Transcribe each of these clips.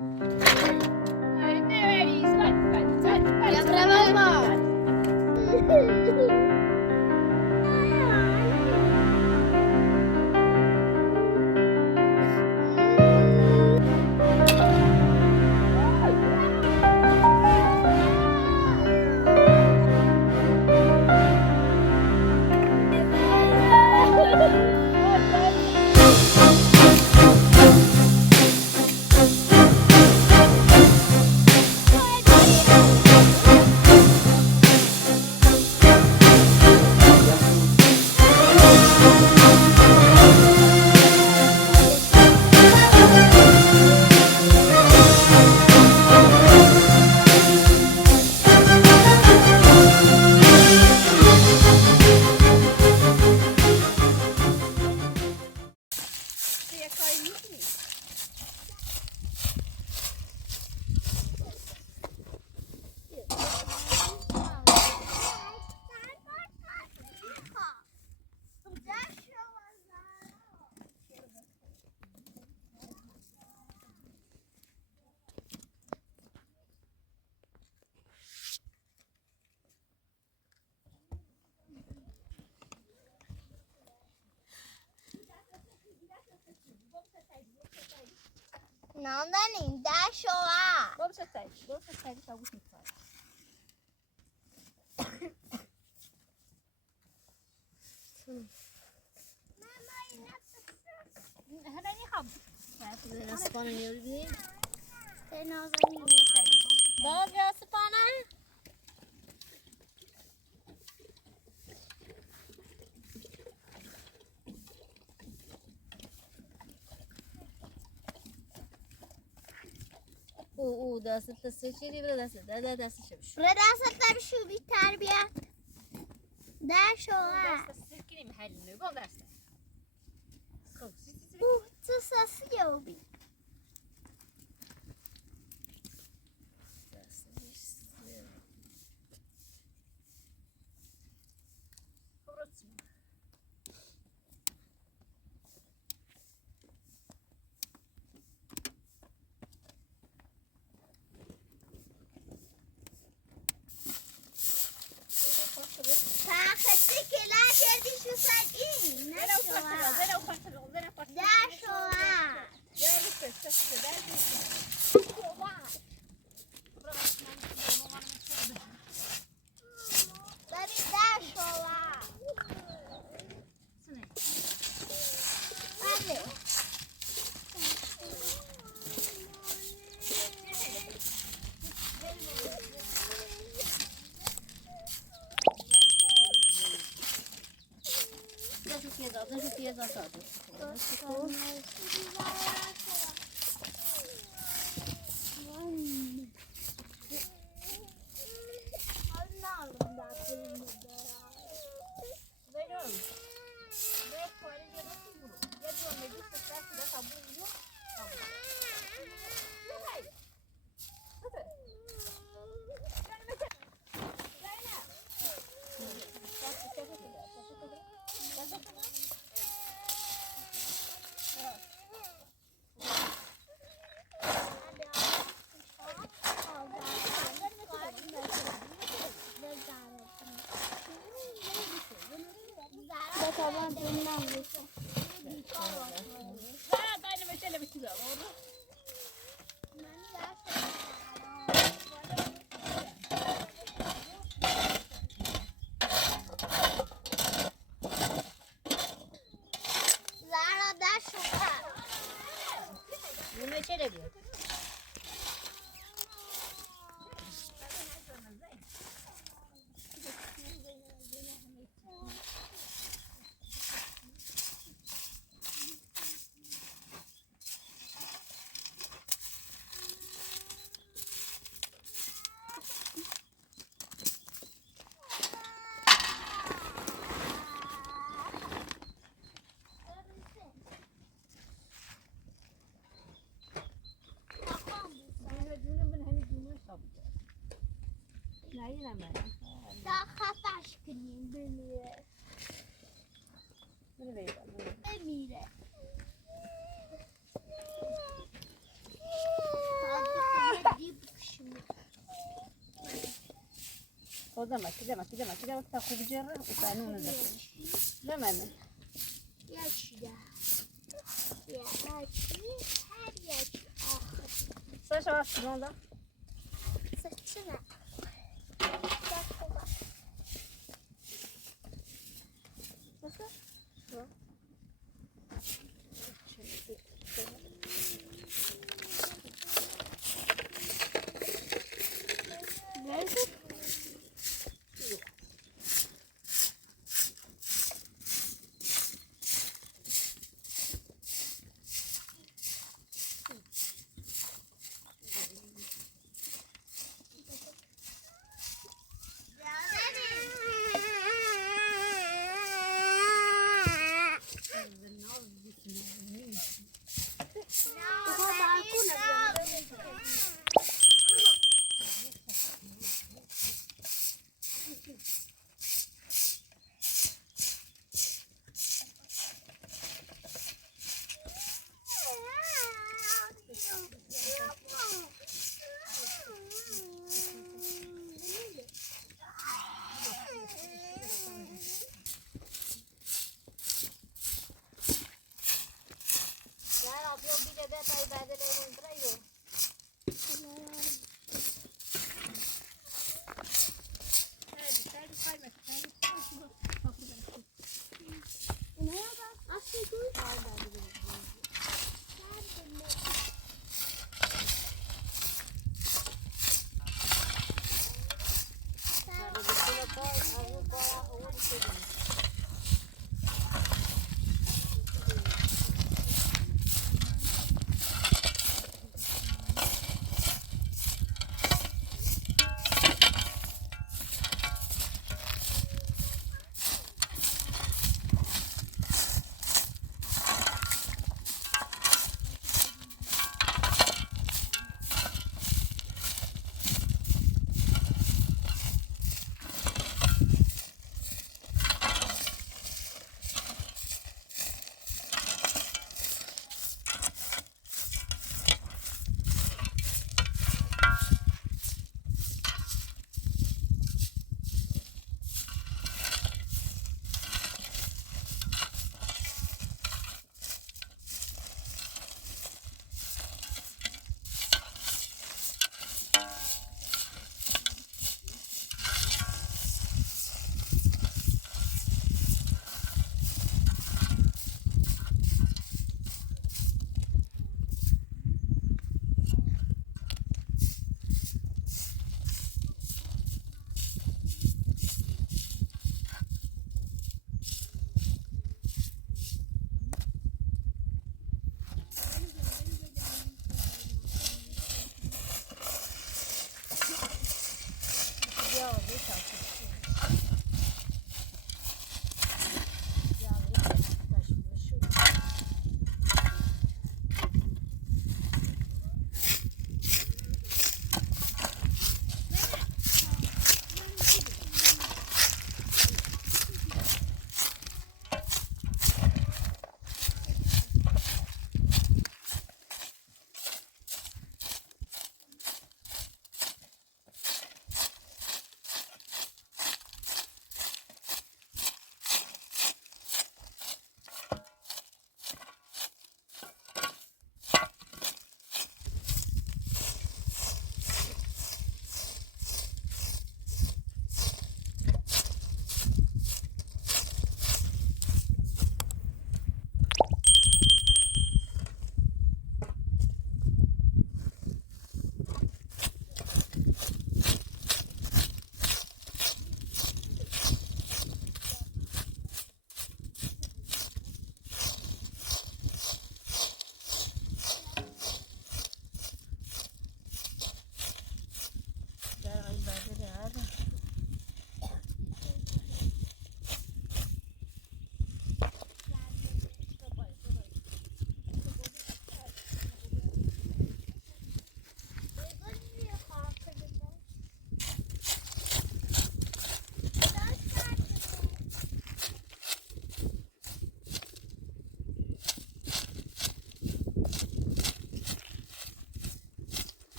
Ja, brawo, mama. Não, Daninho, deixa lá. Vamos sentar, deixa alguns minutos. هذا يخب. Fazendo as panas nele dele. Tem nós Bora, as panas. او دست چیزی بده دست شبش. دست بشو بی تربیت. دشو دست سرکی محلی نگاه دست. خب تو سسیو بی. Deixa eu pesar tudo. تا خفش کنیم بمیره بمیره قدامك قدامك قدامك كده وتاخذ بجرة وتعنون ده لما Yaş ya. Yaş. Her yaş. Ah. saça var şunu da. Saçına. Çok kolay. Nasıl? Şu. Nerede?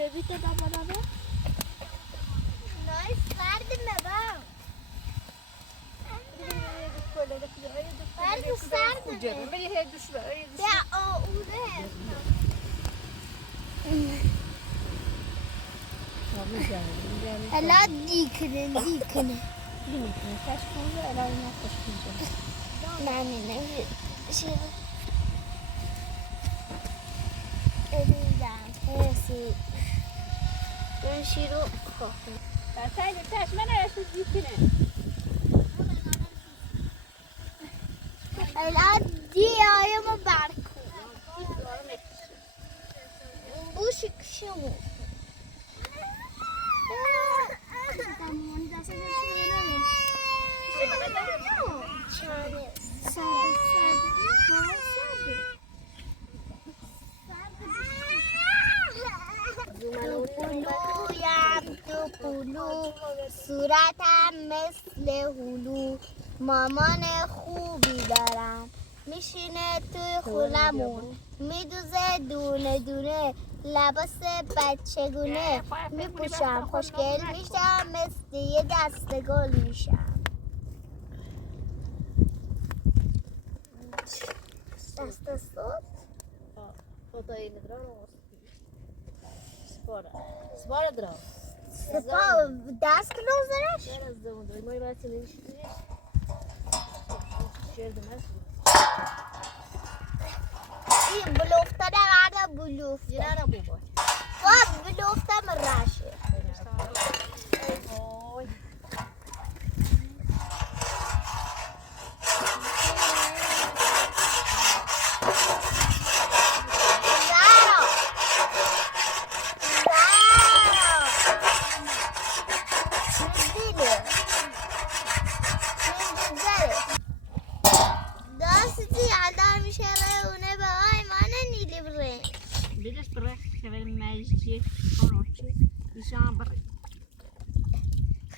شبیه دابا نایس کردیم بابا برد سرد بیا آوره الا دیکنه نه Elinden hepsi ben şiru koktum. Sen taş bana yaşlı dikine. Ela diyayımı barku. Bu şıkışı mı? پولو صورتم مثل هلو مامان خوبی دارم میشینه توی خونمون میدوزه دونه دونه لباس بچگونه میپوشم خوشگل میشم مثل یه دسته گل میشم دسته صوت Spora drão. دست نوزرش این بلوفته نگرده بلوفته بلوفته مراشه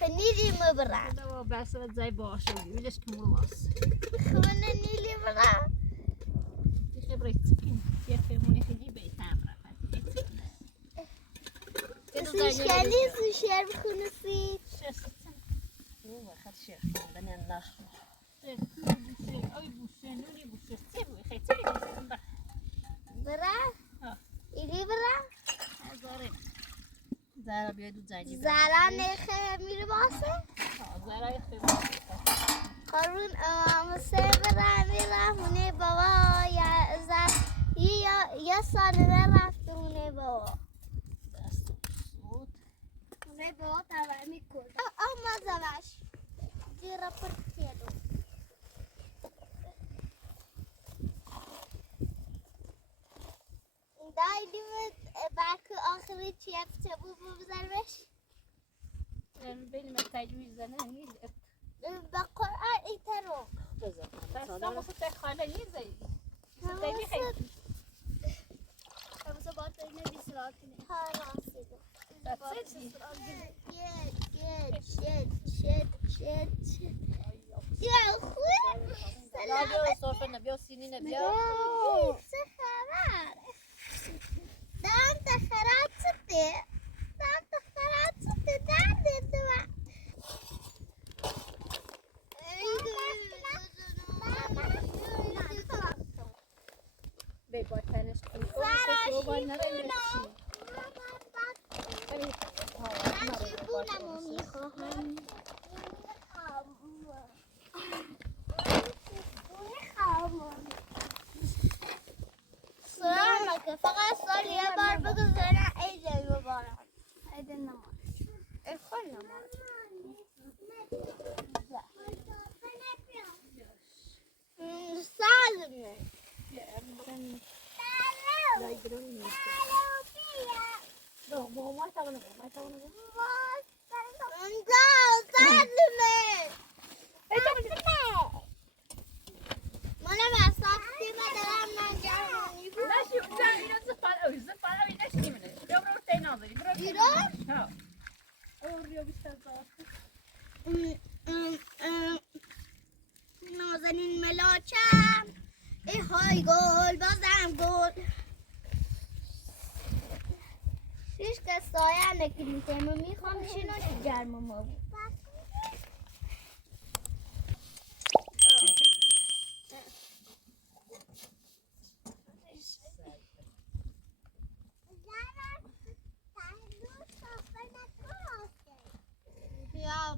خنيلي مبرع بس زي باشه ویلش که مروس خنيلي مبرع خبرت سكين يا اخي مو يخلي بيتام سوشيالي سوشيال بخنفي هو خد شيخ بدنا ناخذ اي بوسين ولي بوسين سيبوا خيتي برا إلي برا زارا بیاد زنی زارا نخه میره باسه زارا خیلی قرون مسافر میره خونه بابا یا سال رفته خونه بابا دست صوت خونه بابا تبع میکنه مزمش زیرا پرتیدو دایدیم برک آخری چیفته بود بزرمش بین ما تجویز زنه نیست به قرآن ایترو دستم خود خاله نیست زیدی خیلی همسه باید اینه بیسرات کنه ها راسته یا خوب سلامت بیا سینی بیا چه خبر دام تخرات سته درد تو به با تنش کنی پولمو میخواهم سلامت فقط سال یه بار بگو زنه عید مبارک عید نماز افکار نماز سالمه نازنین ملاچم ای های گل بازم گل هیچ کس سایه نکنیده من میخوام شنو که گرم ما بود یا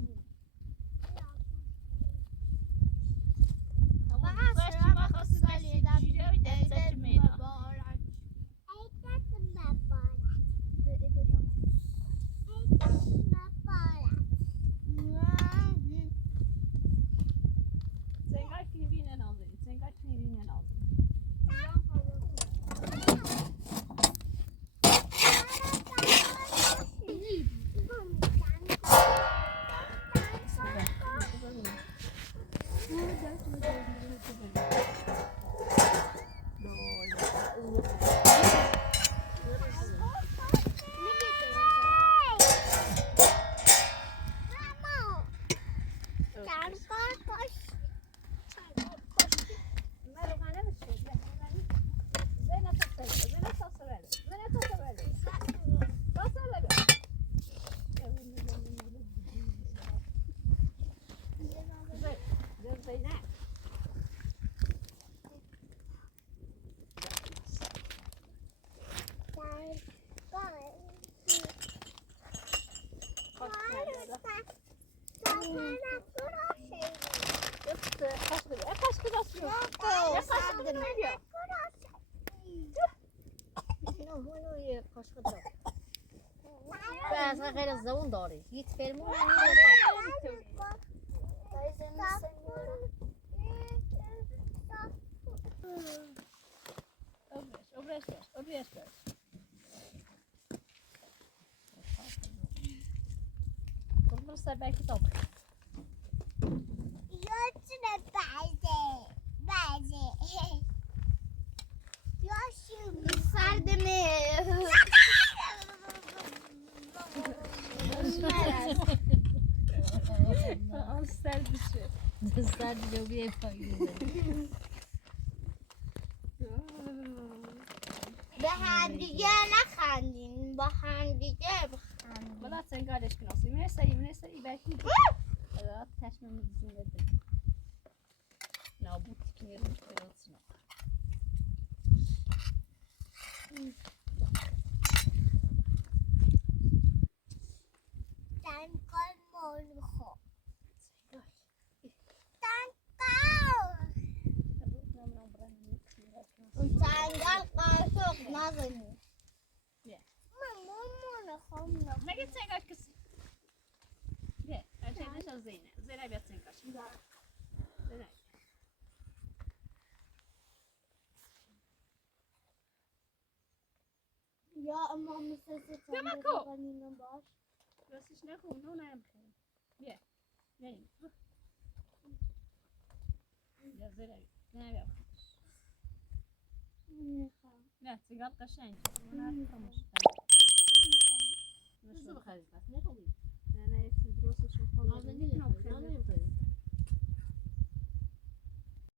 از غیر زبون داری هیچ فیلمون سر بر کتاب یادتونه بعضه یاشون سردمه سر جو بیه پایین به هم دیگه نخندین با هم دیگه بخندین بلا سنگارش کناسی مرسی بکی بلا تشمیم دیزین بده نابود که نیرمش براتنا دنکال مول خوب دنکال قاشق نزنی من خوام مگه سنگاش کسی بیا ارچه از زینه بیاد سنگاش زینه یا اما مثل ستنده بگنیم باش راستش نکن نو نمیخوام بیا بریم یا زیرا نه بیا نه سیگار قشنگ نه خاموش نه نه درستش